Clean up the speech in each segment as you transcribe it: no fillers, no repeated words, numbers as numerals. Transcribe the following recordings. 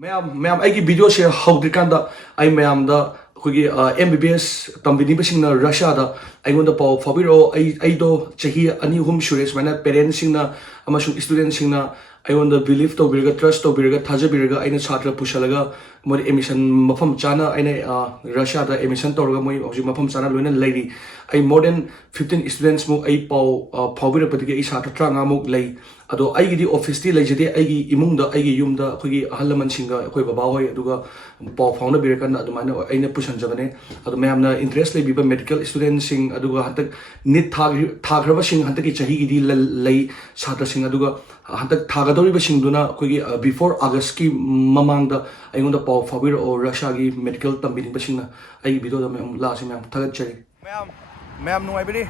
Ma'am आई video से हौद्रिकान आई ma'am MBBS तमीबना Russia अगोंद पाव फाबीरो चाही अनी अहम सूरे सूमायना पेरेंट्स स्टूडेंट्स अगोंद बिलीव तौर ट्रस्ट तौर थाजबीर अगर छात्र पुसलगा मोई एडमिशन मफम चाना रशिया एडमिशन तौर मोई मफम चाना लोन लेरी आई मोर देन 15 स्टूडेंट्स मुक पाव फाबीरपदी छात्र 35 मुक लई अदो आईगी ऑफिस ती लेजदे आईगी इमुंग दा आईगी युम दा अखोगी अहल लमन सिंगा अखोई बाबा होय अदुगा पाव फाउंड बिरकन अदुमाना आइना पुसन जबने अदु मैमना इंटरेस्ट लेबिबा मेडिकल स्टूडेंट सिंग अदुगा हतक निट थाग्रबा सिंग हतकी चाही गी लई छात्र सिंग अदुगा हतक थागदौरिबा सिंगदुना अखोगी बिफोर अगस्त की ममांग दा आइगोंदा पाव फाबिर और रशिया की मेडिकल तंबिनिबा सिंगना आई वीडियो दा मैम लासे मैम थगत चरी मैम नुआइबरी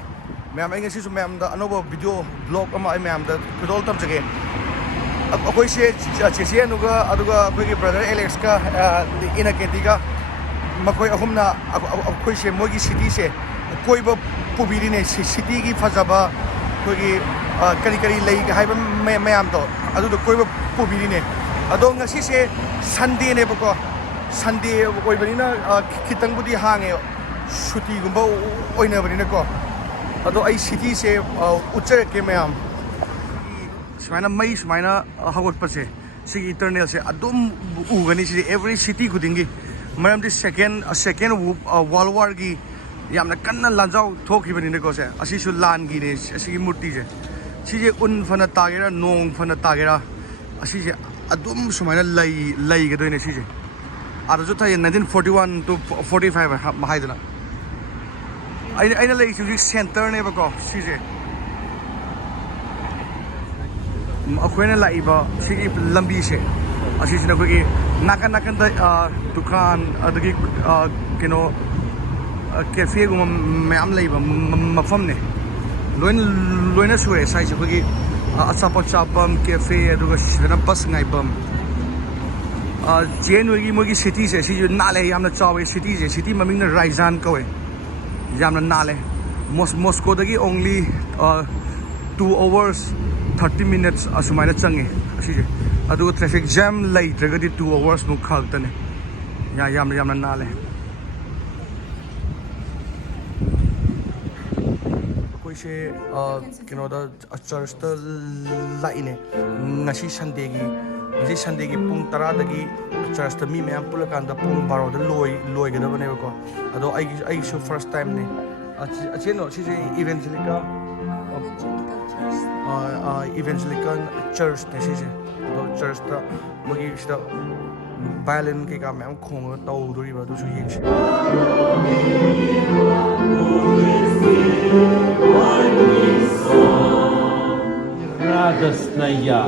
मैम आई ngasi su मैम दा अनोबो वीडियो ब्लॉग अमा आई मैम दा खुदोल तम जगे अखोई से चेसे नुगा अदुगा अखोई ब्रदर एलेक्स का इन केटी का मखोई अहुमना अखोई से मोगी सिटी से कोइबा पुबिरी ने सिटी की फजाबा अखोई करी करी लई हाइबा मैम तो अदुदा कोइबा पुबिरी ने अदो ngasi से संडे ने बको संडे ओइबनिना खितंगबुदी हांगे सुटी गुंबा ओइनबनिना को अदो आई सिटी से उच्चर के मैम सुमाइना मई सुमाइना हगोटपसे सिगी इटर्नल से अदुम उगनी से एवरी सिटी खुदिंगी मरमदि सेकेंड वर्ल्ड वार की यामना कन्ना लांजाव थोखिबनिने को से असिसु लान की ने असिगी मूर्ति से सिजे उन फना तागेरा नोंग फना तागेरा असिजे अदुम सुमाइना लई गदोइने सिजे आदजु था 1941 to 45 हाइदना अइना लई सुजी सेंटर ने बको सिजे अखोइना लाइबा सिगी लंबी से असिसिना कोगी नाकन नाकन दा दुकान अदगी केनो कैफे गुम मैम लाइबा मफम ने लोइना सुरे साइज कोगी अचापट चापम कैफे अदुगा सिना बस ngaibam जेनुगी मोगी सिटी से सिजु नाले यामना चावे सिटी से सिटी ममिंग ना राइजान कवे यामना नाले मॉस्को दगी ओनली 2 hours 30 minutes असुमाइना चंगे असिजे अदुगा ट्रैफिक जैम लैत्रगदी 2 hours मु खागतने यामना नाले कोई से केनोदा चर्च ता लाइने ngasi संडे की पुंग 10 दगी चर्च ता मी मैम पुलकांदा पुंग 12 दा लोय गदबने को अदो आई सो फर्स्ट टाइम ने अचेनो सिजे evangelical church ne sije do church ta mogi sida violin ke ka ma'am khong tau dori ba do su yeng shi радостная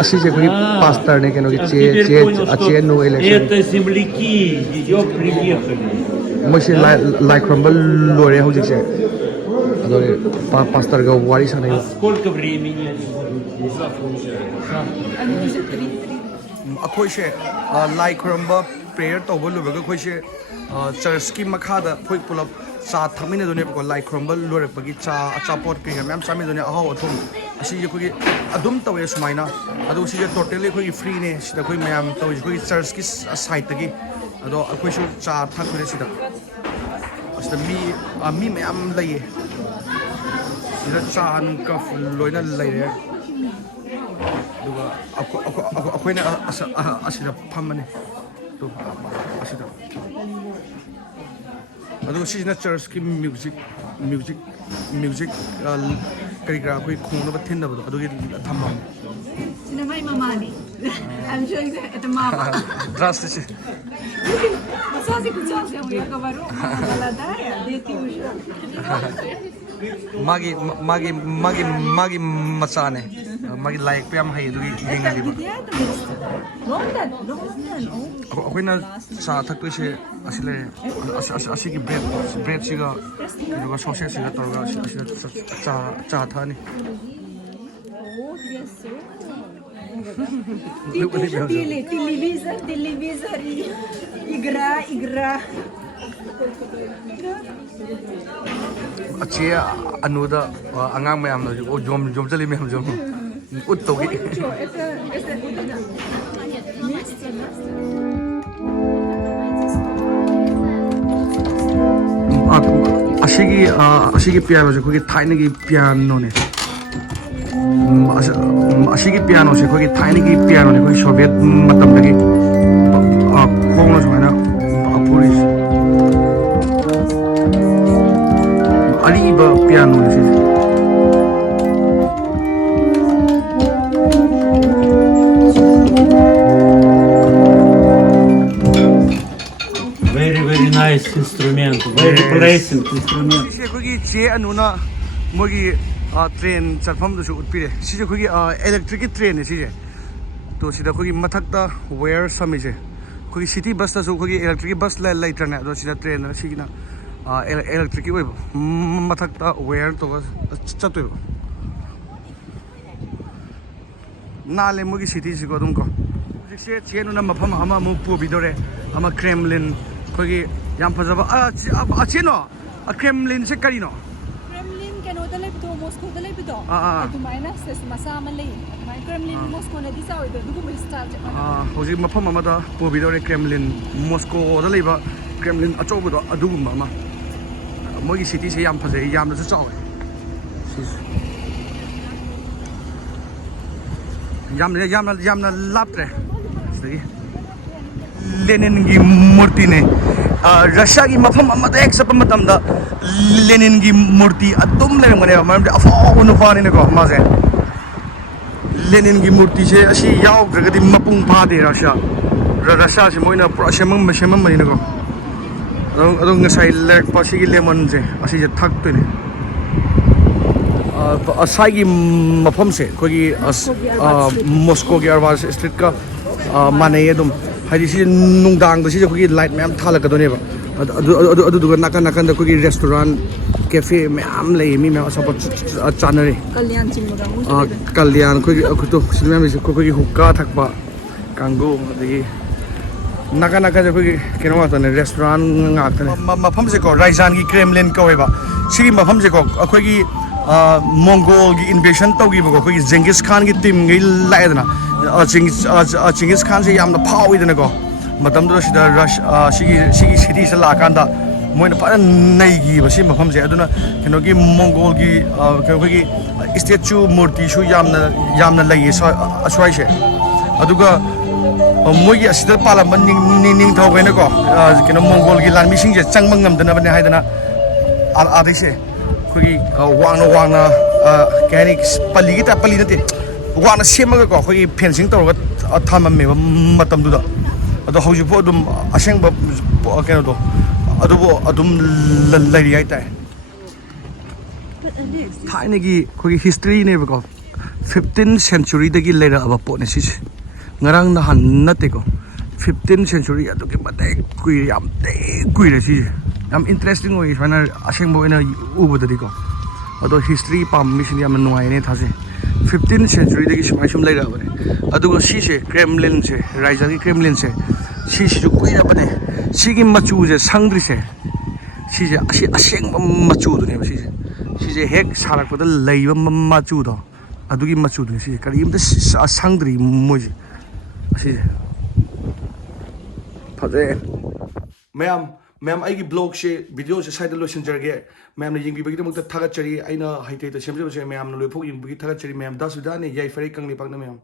asije koi pastor ne keno che no election это земляки ее приехали moshi like rumble lore hojik se adore pastor ga wari sa nai сколько времени अखोई से like रंबा prayer तौब लोबगा अखोई से church की मखादा अखोई पुलब चा थमिने दोने को like रंबा लोरपगी चा अचापोट के मैम सामे दोने अहाव अथुम असि अखोई अदुम तवे सुमाइना अदु सि टोटली अखोई फ्री ने सिदा अखोई मैम तो अखोई चर्च की साइड तगी अदो अखोई सु चा थाखुरे सिदा असदा मी मैम लइए सिदा चा नु कफ लोइना लइरे दुगा अखोइना असिदा फमने तो असिदा अदो सिजना चर्च की म्यूजिक करिग्रा कोई खोनबा थिनबदो अदोगी थम्बा सिना माई मामानी I'm showing the mama. Здравствуйте. Саси кучался, я говорю, молодая, дети уже. Маги мацане. Маги лайк पे हम है तो ये Это где это место? Лондон? अखोइना चा थक्तो से असले असिगी ब्रेड सिगा दुगा सॉसेज सिगा तोरगा चा थानी О, телевизор, игра. अच्छे अनुदा अंगांग में हम जोम चली में हम जोम उत्तोगी Ashigi piano se kogi tiny gi piano ne. Ashigi piano se kogi tiny gi piano ne kogi Soviet matam lagi. Khong so na puris. Ali ba piano ne se. Very nice instrument. Very pleasant instrument. She kogi che anuna mogi train chatfam du su utpire. She kogi electric train ne se. To sida kogi mathakta wire sami se. Kogi city bus ta su kogi electric bus la later na do sida train na sigina electric oibo mathakta wire to chatoi nale mogi city si ko dum ko se chenu na mafam ama mu pu bidore ama Kremlin kogi yam phajaba a cheno a Kremlin se karino Kremlin kano da lebi to Moscow da lebi to. Tu mai na ses masa malay. Mai Kremlin Moscow na disa oido dugu mo start chapana. hoji mafam ama da pu bidore Kremlin Moscow da leba Kremlin achobu do adugum ama mogi city se yam phajai yam da chaw yam na laptre Lenin gi murti ne Russia gi mafam amada ek sap matam da Lenin gi murti atum le ngane maram afo nu fani ne ko ma se Lenin gi murti se asi yaw gragadi mapung pha de Russia se moina pro semam mani ne ko adong ngasai lek pa si gi lemon se asi je thak to ne asai gi mafam se ko gi Moscow gi arwas street ka manai adum Hari si nungdang da si kogi light ma'am thala ka done ba adu nakan da kogi restaurant cafe ma'am lei mi ma sapa chanare Kalyan chimura mo. kalyan kogi akuto silma mi kogi hukka thakba kango de nakan da kogi keno wa tane restaurant nga tane mafam se ko Raizan gi Kremlin ka weba sigi mafam se ko kogi Mongol gi invasion tawgi ba kogi Genghis Khan gi team gi laidana Genghis Khan se yamna phawi dana ko matam do sida rush sigi city se la kanda moina pa nei gi ba sim pham se aduna keno gi Mongol gi kogi statue murti shu yamna lai aswai se aduga moi gi asida pala man ning thau gaina ko keno Mongol gi lan mi sing je changmang ngam dana bane haidana adai se kogi wangna kani pali gi ta pali nate wana semaga ko khoi fencing tawga thamam me matam du da ado hauji po dum aseng ba keno do ado bo adum lai ai tai thaine gi khoi history ne ba ko 15th century dagi lera aba po ne si ngarang na han nate ko 15th century ado ke batai kui yam te kui re si yam interesting oi fana aseng bo ena ubu da di ko ado history pam mission yam nuai ne thase 15th century dagi sum lai ra bane adugo si se Kremlin se Raizan gi Kremlin se si ju koi ra bane si gi machu je sangdri se si je aseng machu du ne si je hek sarak pa da lai ba machu do adugi machu du si kari im da sangdri moji si phade Ma'am, I give blog she videos side the lotion jarge. Ma'am, the young people get Tagachari. I know I take the same ma'am, no poking, Tagachari, ma'am, that's Dani, Yay Ferry Kang Pagna, ma'am.